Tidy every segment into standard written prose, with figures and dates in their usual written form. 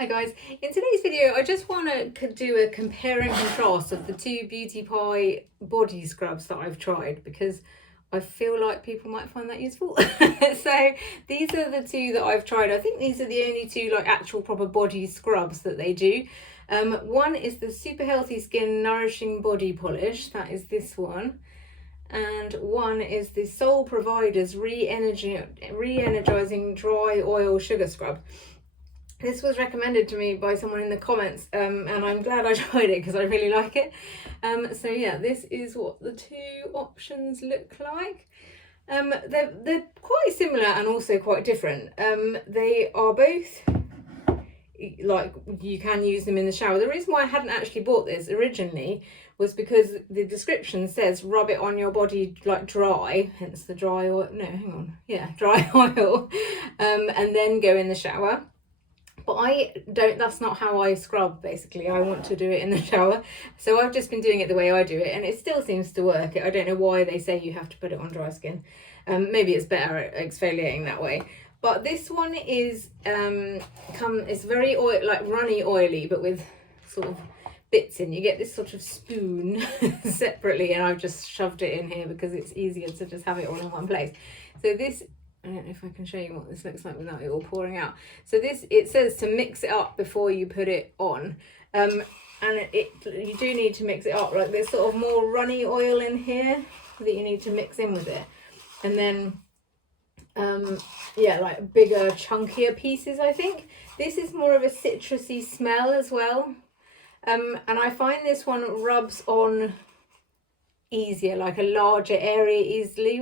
Hi guys, in today's video I just want to do a compare and contrast of the two Beauty Pie body scrubs that I've tried because I feel like people might find that useful. So these are the two that I've tried. I think these are the only two like actual proper body scrubs that they do. One is the Super Healthy Skin Nourishing Body Polish, that is this one. And one is the Soul Provider's Re-Energizing Dry Oil Sugar Scrub. This was recommended to me by someone in the comments, and I'm glad I tried it because I really like it. So yeah, this is what the two options look like. They're quite similar and also quite different. They are both, like, you can use them in the shower. The reason why I hadn't actually bought this originally was because the description says rub it on your body like dry, hence the dry oil. No, hang on. Yeah, dry oil, and then go in the shower. But I don't, that's not how I scrub basically. I want to do it in the shower. So I've just been doing it the way I do it and it still seems to work. I don't know why they say you have to put it on dry skin. Maybe it's better at exfoliating that way. But this one is, it's very runny oily, but with sort of bits in. You get this sort of spoon separately and I've just shoved it in here because it's easier to just have it all in one place. So this, I don't know if I can show you what this looks like without it all pouring out. So this, it says to mix it up before you put it on. And you do need to mix it up. Like there's sort of more runny oil in here that you need to mix in with it. And then, yeah, like bigger, chunkier pieces, I think. This is more of a citrusy smell as well. And I find this one rubs on easier, like a larger area easily,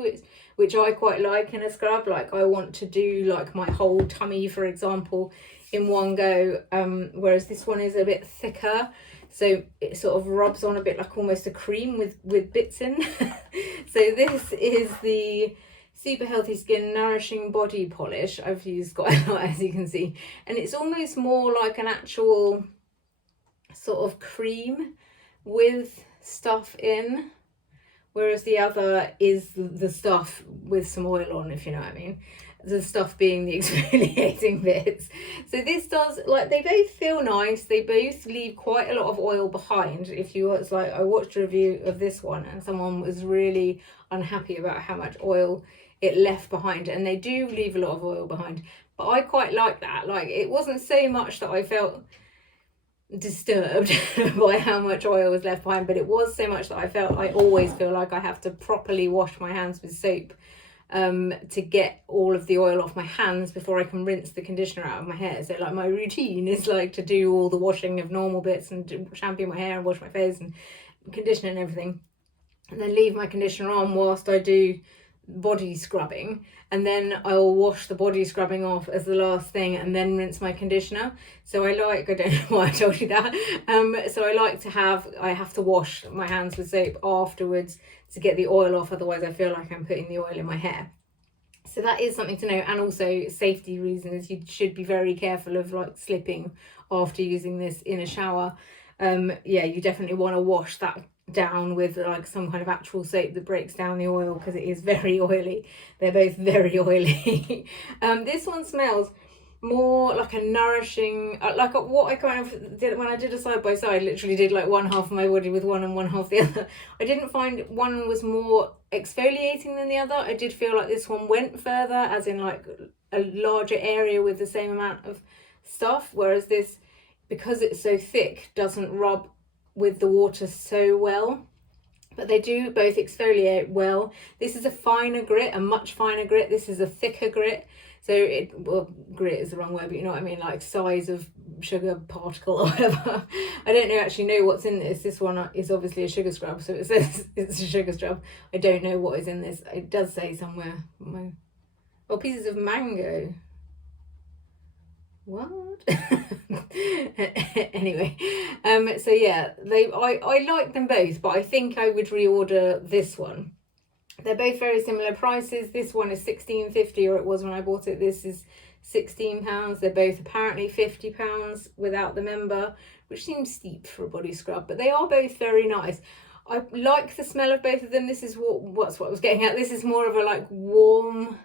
which I quite like in a scrub. Like I want to do like my whole tummy, for example, in one go, whereas this one is a bit thicker, so it sort of rubs on a bit like almost a cream with bits in. So this is the Super Healthy Skin Nourishing Body Polish. I've used quite a lot, as you can see, and it's almost more like an actual sort of cream with stuff in, whereas the other is the stuff with some oil on, if you know what I mean. The stuff being the exfoliating bits. So this does, like, they both feel nice. They both leave quite a lot of oil behind. If you, it's like, I watched a review of this one and someone was really unhappy about how much oil it left behind. And they do leave a lot of oil behind. But I quite like that. Like, it wasn't so much that I felt disturbed by how much oil was left behind, but it was so much that I always feel like I have to properly wash my hands with soap to get all of the oil off my hands before I can rinse the conditioner out of my hair. So like my routine is like to do all the washing of normal bits and shampoo my hair and wash my face and conditioner and everything, and then leave my conditioner on whilst I do body scrubbing, and then I'll wash the body scrubbing off as the last thing and then rinse my conditioner. So I don't know why I told you that, so I have to wash my hands with soap afterwards to get the oil off, otherwise I feel like I'm putting the oil in my hair. So that is something to know, and also safety reasons, you should be very careful of like slipping after using this in a shower. Yeah, you definitely want to wash that down with like some kind of actual soap that breaks down the oil, because it is very oily. They're both very oily. This one smells more like a nourishing, like what I kind of did when I did a side by side, literally did like one half of my body with one and one half the other. I didn't find one was more exfoliating than the other. I did feel like this one went further, as in like a larger area with the same amount of stuff, whereas this, because it's so thick, doesn't rub with the water so well. But they do both exfoliate well. This is a finer grit, a much finer grit. This is a thicker grit. So well, grit is the wrong word, but you know what I mean, like size of sugar particle or whatever. I don't actually know what's in this. This one is obviously a sugar scrub, so it says it's a sugar scrub. I don't know what is in this. It does say somewhere. Oh, pieces of mango. What? Anyway, so yeah, I like them both, but I think I would reorder this one. They're both very similar prices. This one is £16.50, or it was when I bought it. This is £16. They're both apparently £50 without the member, which seems steep for a body scrub, but they are both very nice. I like the smell of both of them. This is what I was getting at. This is more of a like warm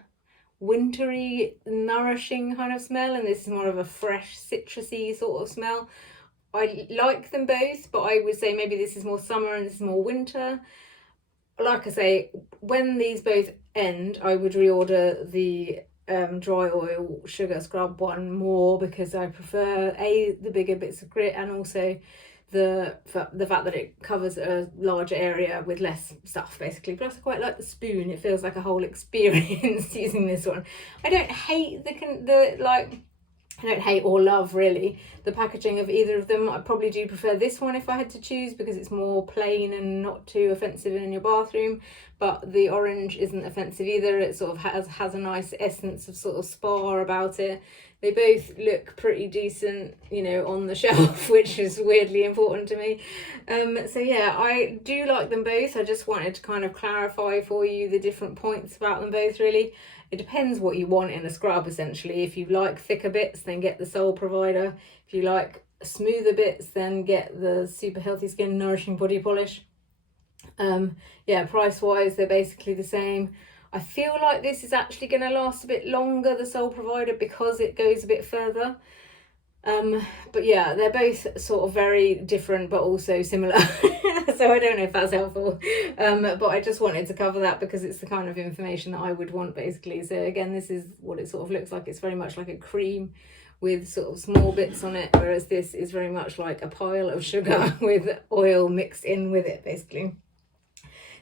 wintry, nourishing kind of smell, and this is more of a fresh, citrusy sort of smell. I like them both, but I would say maybe this is more summer and this is more winter. Like I say, when these both end, I would reorder the dry oil sugar scrub one more, because I prefer the bigger bits of grit, and also the fact that it covers a larger area with less stuff basically. Plus I quite like the spoon, it feels like a whole experience using this one. I don't hate I don't hate or love really the packaging of either of them. I probably do prefer this one if I had to choose, because it's more plain and not too offensive in your bathroom, but the orange isn't offensive either. It sort of has a nice essence of sort of spa about it. They both look pretty decent, you know, on the shelf, which is weirdly important to me. So yeah, I do like them both. I just wanted to kind of clarify for you the different points about them both really. It depends what you want in a scrub essentially. If you like thicker bits, then get the Soul Provider. If you like smoother bits, then get the Super Healthy Skin Nourishing Body Polish. Yeah, price wise they're basically the same. I feel like this is actually going to last a bit longer, the Soul Provider, because it goes a bit further. But yeah, they're both sort of very different but also similar. So I don't know if that's helpful, but I just wanted to cover that because it's the kind of information that I would want basically. So again, this is what it sort of looks like. It's very much like a cream with sort of small bits on it, whereas this is very much like a pile of sugar with oil mixed in with it basically.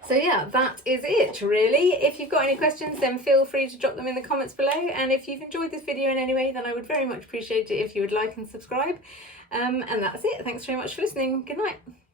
So yeah, that is it really. If you've got any questions, then feel free to drop them in the comments below. And if you've enjoyed this video in any way, then I would very much appreciate it if you would like and subscribe. And that's it. Thanks very much for listening. Good night.